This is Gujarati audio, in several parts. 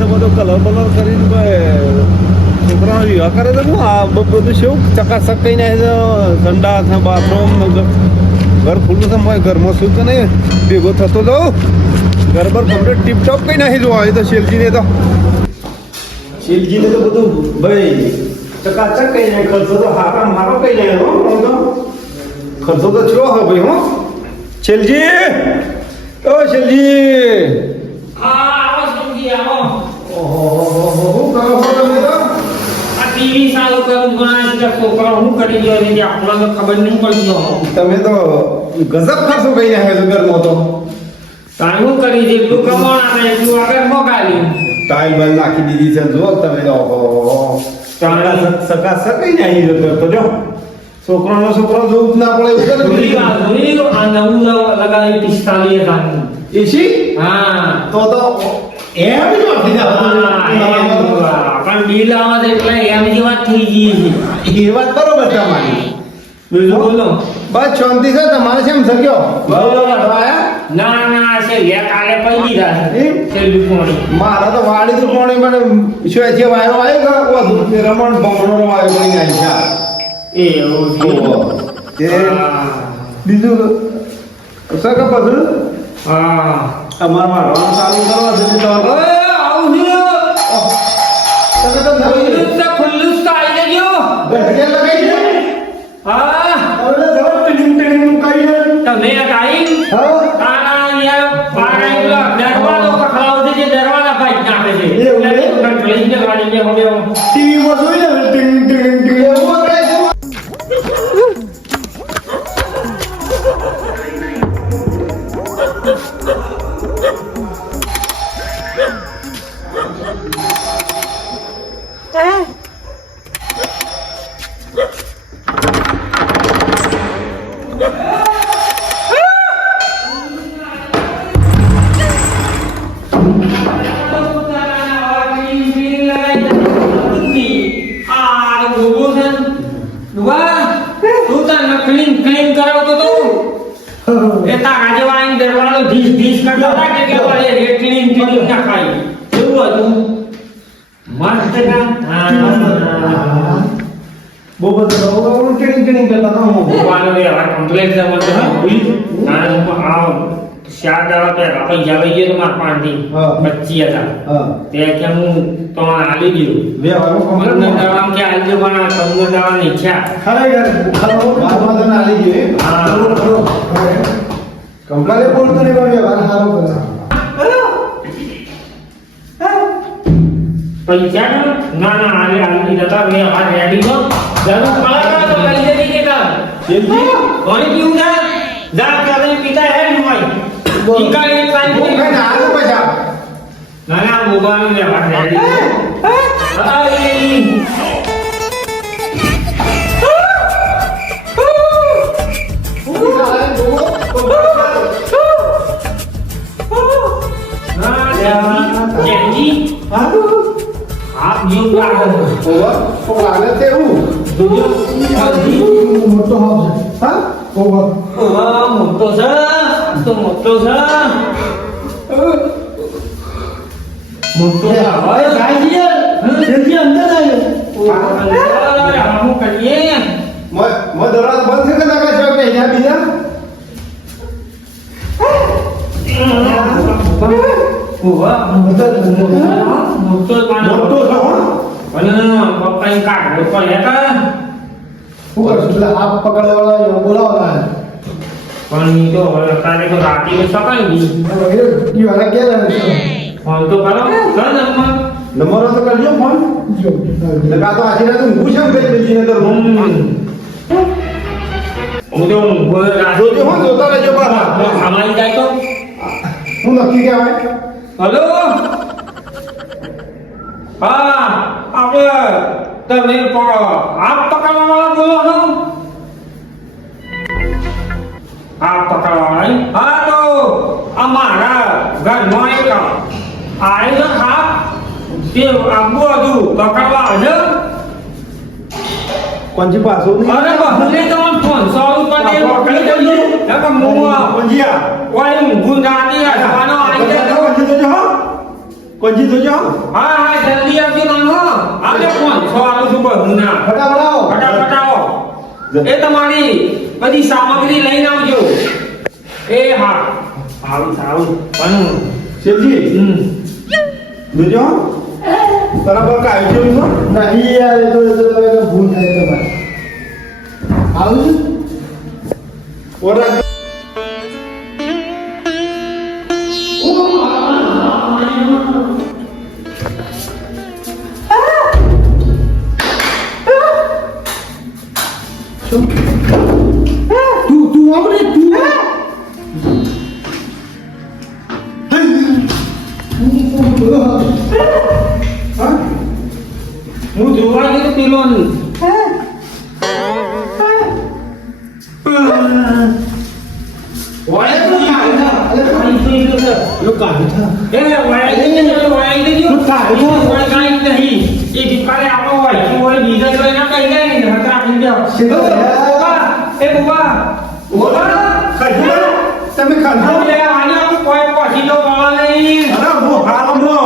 તો બધો કલર બલર કરીને છોકરાનો વિવાહ કરે તો હું આ બધું શું ચકાચક કઈ નાખે સંડાસ ને બાથરૂમ ઘર ખુલ્લું છે મારે ઘરમાં શું તો નહીં ભેગો થતો તો ઘર પર કમ્પ્લીટ ટીપટોપ કઈ નાખી જોવા એ તો શેલજીને તો બધું ભાઈ ચકાચક કઈ નાખે ખર્ચો તો હારા મારો કઈ નાખે હો તો ખર્ચો તો ચલો હો ભાઈ હો શેલજી ઓ શેલજી આવો સમજી આવો ઓહો હું કરો છો તમે તો આ ટીવી ચાલુ કરું ઘણા છોકરા હું કરી ગયો ને આપણને ખબર નહીં પડી ગયો તમે તો ગજબ ખાસો કઈ નાખે છો ઘરમાં તો કાનું કરી જેટલું કમાણ આવે એટલું આગળ મોગાલી ટાઈલ બંધ નાખી દીધી છે જો તમે તો ઓહો સકા સકાઈ નાખી જતો તો જો છોકરો જોવું ના પડે એવું જોઈ આ નવું લગાવી 45,000 એસી હા તો એમ જ વાપરી પણ બિલ આવે એટલે એમ જ વાત થઈ ગઈ છે એ વાત બરોબર તમારી બીજું બોલો બસ શાંતિ છે તમારે કેમ સક્યો બરોબર ના છે લે કાલે પડી દીધા છે દુકોણી મારા તો વાડી તો કોણે પણ શું છે વાયરો આવ્યો કે વધુ રમણ ભમણો વાયરો કઈ આવી છે એ એવું તે બીજું સકા બધું હા અમાર મારવાનું ચાલુ કરવા દે તો ઓય આવું તમે તો ખુલ્લું આવી ગયો બેઠે લગાઈ છે હા હવે જરા ટીંગ કાઈ તમે કાઈ હા તારા યાર પારાઈલો દરવાજો પકડાવજે જે દરવાજા ભાઈ નાખે છે એટલે કંટ્રોલિંગ ગાડી ને હવે ટીવી માં જોઈ ને ટીંગ એવું કરે છે ક્લીન કરાવતો તો એ તારા જેવા આઈને દરવાજો ધીસ કરતા હતા કે વાળે રે ક્લીન ના ખાઈ એવું હતું મસ્ત કામ બહુ બધું ટીંગ કરતા હતા હું વાળો એ આ કમ્પ્લેક્સ માં તો હા આ શાક દાવા પે પૈસા લઈ ગયો તો માર પાણી 25,000 હા તે કે હું તો આલી દીધું બે વાળો મને દવા કે આલજો બના તમને દવા ની ઈચ્છા ખરેખર બારમાં તને આલી ગઈ હા કમલાને બોલતો નહીં પણ વ્યવહાર સારો કરે પૈસા ના આલી દીધા મેં આ રેડી છો જરૂર પડે તો કરી દેતી કે કા જલ્દી પાણી પીવું જા કે પીતા હે નહીં ભાઈ ટીકા એક ટાઈમ હું કઈ ના આલું પૈસા ના મોબાઈલ ને વાત રેડી આઈ Janji, आप यूं लाग લાગે છે એવું મોટો હાવ છે હા ઓવર મોટો છે તો મોટો છે મોટો છે હવે સાઈજી જલ્દી અંદર આવ્યો હું કરીએ મો દરવાજો બંધ છે કે ના છો કે અહીંયા બીજા ઓવા મોટો છે અને પપ્પા ઈ કાઢ પણ હેતા હું કરશું એટલે આપ પકડવાળા બોલાવવાના પણ ઈ તો અત્યારે તો રાતી તો સકાઈ ગઈ એ વાળા ક્યાં રહે છે ફોન તો કરો કર નંબર તો કરજો ફોન લગા તો આજે રાત ઊંઘું છે કે બીજીને તો રૂમ હું તો જોજો હો જોતા રહેજો પાછા અમારી જાય તો હું નક્કી કહેવાય હલો હા આપણે તમે આપ પકડવા વાળા બોલો છો આપ પકડવા વાળા હા તો અમારા ઘરમાં એક આવેલો આપ તે આબુ હતું પકડવા હશે કોણજી પાછો અરે બહલે તમાર 500 રૂપિયા પકડી દેજો નકા મોવા કોણજીયા કોઈ ગુંડાની આવાનો આવી જાય કોણજી જોજો હો કોજી જોજો હા હા જલ્દી આવજો નાનો આવજો કોણ છો આવું છું બધું ના ફટાફટ આવો એ તમારી બધી સામગ્રી લઈને આવજો એ હા આવું પણ શેઠજી જોજો તારા પર કાઈ છે નહીં યાર એ તો ભૂલ થાય તમારે આવું ઓરા તું આવ ને તું હું જોવા ગયો પેલો તમે ખાધો કોઈ પછી તો નહીં અરે હું હાલનો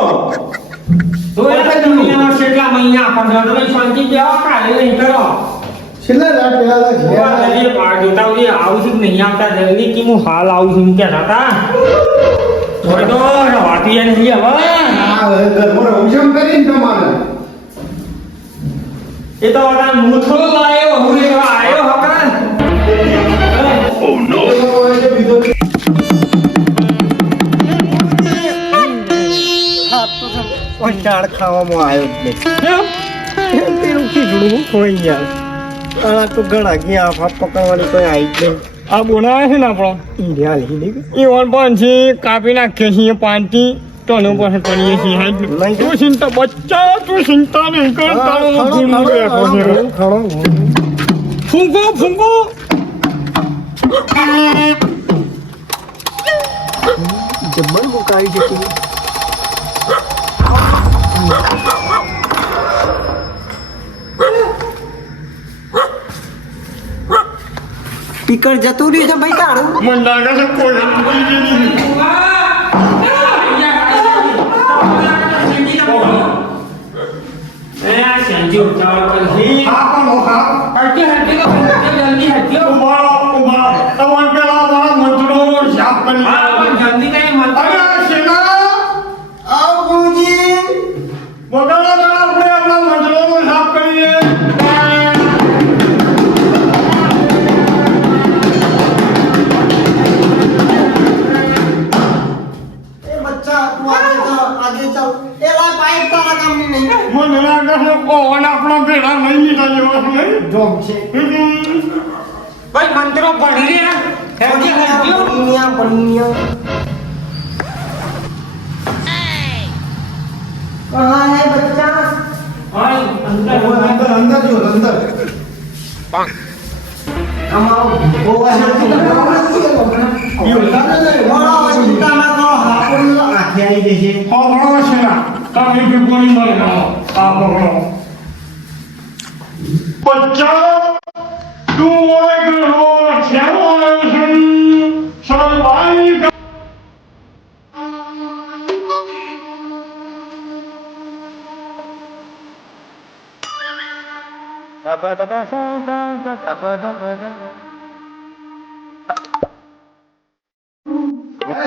તો એ કેટલા મહિના 15 તમે શાંતિ બેહો કાલે નહીં કરો છેલ્લા રાત પહેલા આવું છું નહીં આવતા જલ્દી કે હું હાલ આવું છું કે હતા થોડી તો વાતી નહીં હવે ઘરમાં રમઝમ કરીને તમારે એ તો બધા મૂઠો લાયો હું આવ્યો હકા ઝાડ ખાવામાં આવ્યો જ નહીં પેલું ખીજડું હું ખોઈ ગયા આ તો ઘણા ગયા આફા પકડવાની કોઈ આવી જ નહીં આ બોનાવે છે ને આપણો ઈંડિયા લઈ લીધી એ વન પણ છે કાપી નાખીએ છીએ પાંચથી ટનો પાસે કરીએ છીએ તું ચિંતા બચ્ચા તું ચિંતા નહીં કરતા ફૂંકો ફૂંકો જબ્બર મુકાઈ જતી સ્પીકર જતું રહ્યું છે ભાઈ તારું મને લાગે છે કોઈ મંત્રો પડી कहाँ है बच्चा અંદર અંદર જો અંદર हमारा गोवा है बड़ा चिंता ना करो हापुर आंखें आई जैसे બચ્ચા તું ઓય ગયો છેવો છે સવાઈ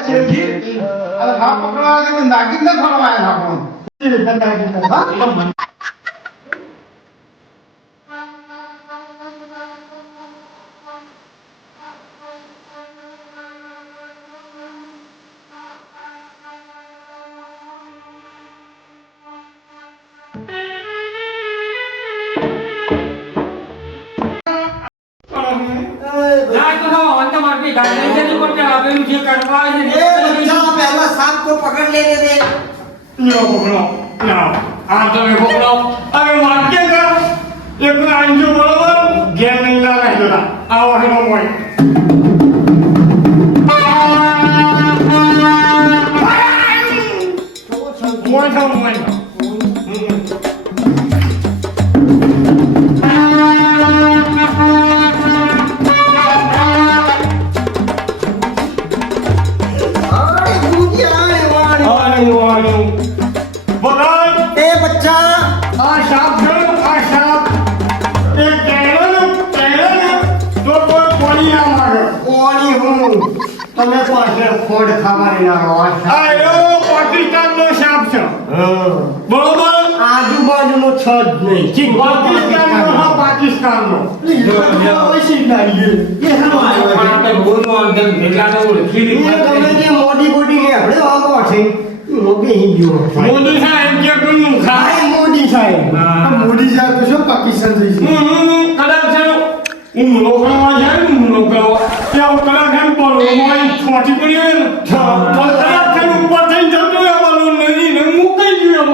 શેઠજી આ હાથ પકડવા કે નાગિન ને ફરવાય આપણો पहला सांप को पकड़ लेने दे लो पकड़ो ना हाथ में पकड़ो अरे मार के का एक अंजू बरोबर गेम नहीं ला रहा है आओ है मोय मोय था मोय સાપ છે આ સાપ એ કેળો ને તો કોઈ કોણી ના મારે કોની હું તમે પાસે ખોડ ખાવાની ના હોય આયો પાકિસ્તાનનો સાપ છે બરોબર આજુબાજુનો છ જ નહીં પાકિસ્તાનનો હા પાકિસ્તાનનો મોદી બોડી ને આપણે વાગો છે મોદી સાહેબ કે કોનું ખાય મોદી સાહેબ મોદી જાય તો શું પાકિસ્તાન થઈ છે કદાચ છે હું લોકોમાં જાય ને હું લોકો ત્યાં કદાચ એમ બોલો મોઈ છોટી પડી હોય ને કદાચ છે ઉપર થઈ જતું હોય બોલો નહીં ને મૂકી ગયું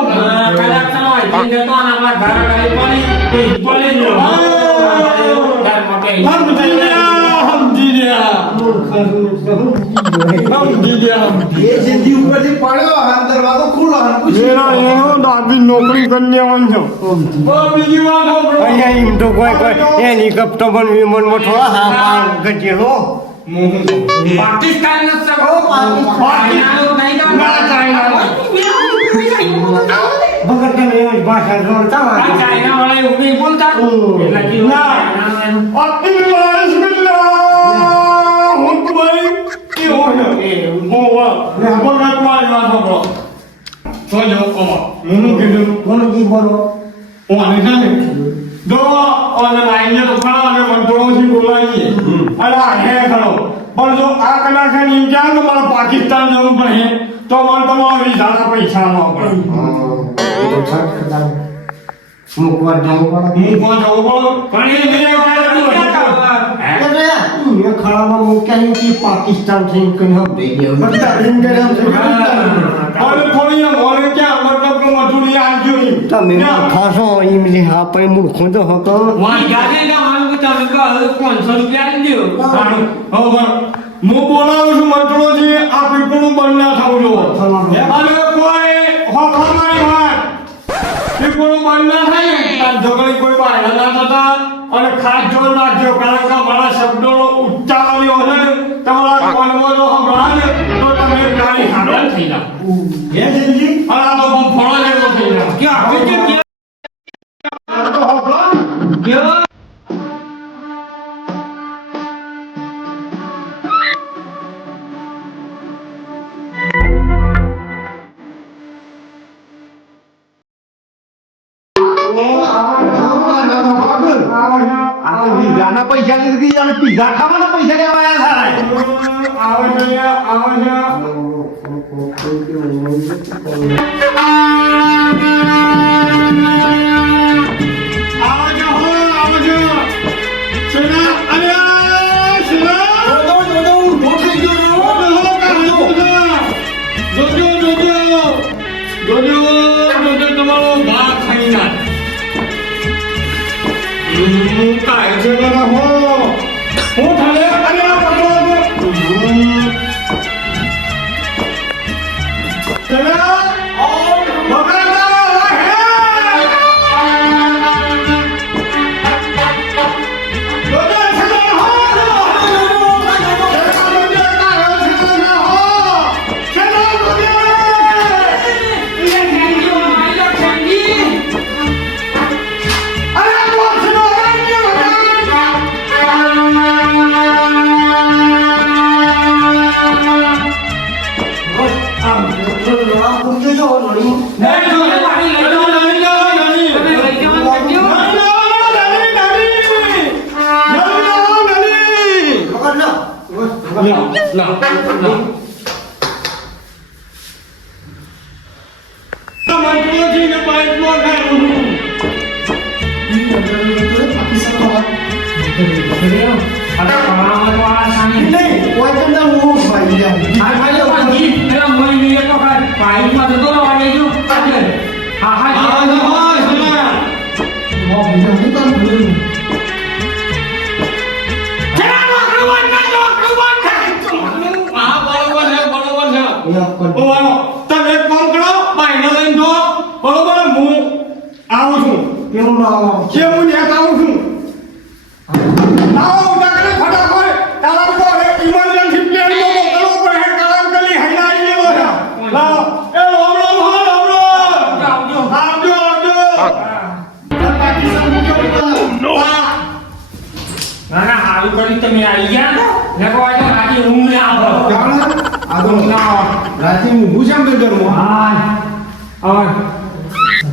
એ જિંદગી ઉપરથી પડ્યો હાથ દરવાજો ખુલ્લો હાથ દાદી નોકરી કરી લેવાનું છે બીજી વાત અહીંયા એમ તો કોઈ એની કપતો પણ વિમાનમાં થોડા હા ગજેલો પાકિસ્તાન નો સગો ના ચાઇના ભગત તમે એવી ભાષા જોડતા હોય ચાઇના વાળા એવું નહીં બોલતા એટલે કે હું ભાઈ કે હોય હું ભગત મારી વાત સાંભળો તો જો હું કીધું કોણજી બોલો ઓને છે ને દો ઓને લાઈને તો ખરા અને મંત્રોથી બોલાવીએ અને આ હે ખરો પણ જો આ કલાકારની એમ ક્યાં કે મારે પાકિસ્તાન જવું પડે તો મને તમારા વિઝાના પૈસા આપવા પડે મૂકવા જવું પડે હું કોણ જવું પડે પણ એ મેં ખરામાં મૂક્યા કે પાકિસ્તાન થી કઈ હમ દઈ દે બધા એમ કરે અને થોડી મોરે ક્યાં મતલબ કે મજૂરી આવજો તમે ખાસો એમ લે આપણે મૂર્ખો તો હતો હું બોલાવું છું મંત્રોજી આ પીપળું બંધ ના થવું જો અને કોઈ હોફામારી વાત પીપળું બંધ ના થાય ને તાર ઝઘડી કોઈ બહાર ના થતા અને ખાસ જોર રાખજો કારણ કે મારા શબ્દોનો ઉચ્ચાર હોય ને તમારા કોનમાં જો સંભળાય ને તો તમે ગાડી હાડલ થઈ જાવ હે જલ્દી અને આ તો ફળો જેવો થઈ જાવ પીઝાના પૈસા લીધી અને પીઝા ખાવાના પૈસા લેવા તમારો ભાગ ખાઈ ના કાય છે ના હો હું થાલે અરે આ પકડો ચલા બગાડા હે દોડા ચલા હો તમે કોણ કરો બાઈને લઈને જો બરોબર હું આવું છું કેવું ના આવો કે હું ત્યાં આવું છું લાવો ઉડાકને ફટાફટ તારા કો ઇમરજન્સી પ્લેન નો મોકલવો પડે કારણ કે હૈલાઈ ગયો છે લાવો એ આવજો સારું કર્યું તમે આવી ગયા ને કોઈ તો આજે ઊંઘ ના આવે આ તો ઊંઘ ના આવે રાતે ઊંઘું છે એમ કે ઘરમાં હા હવે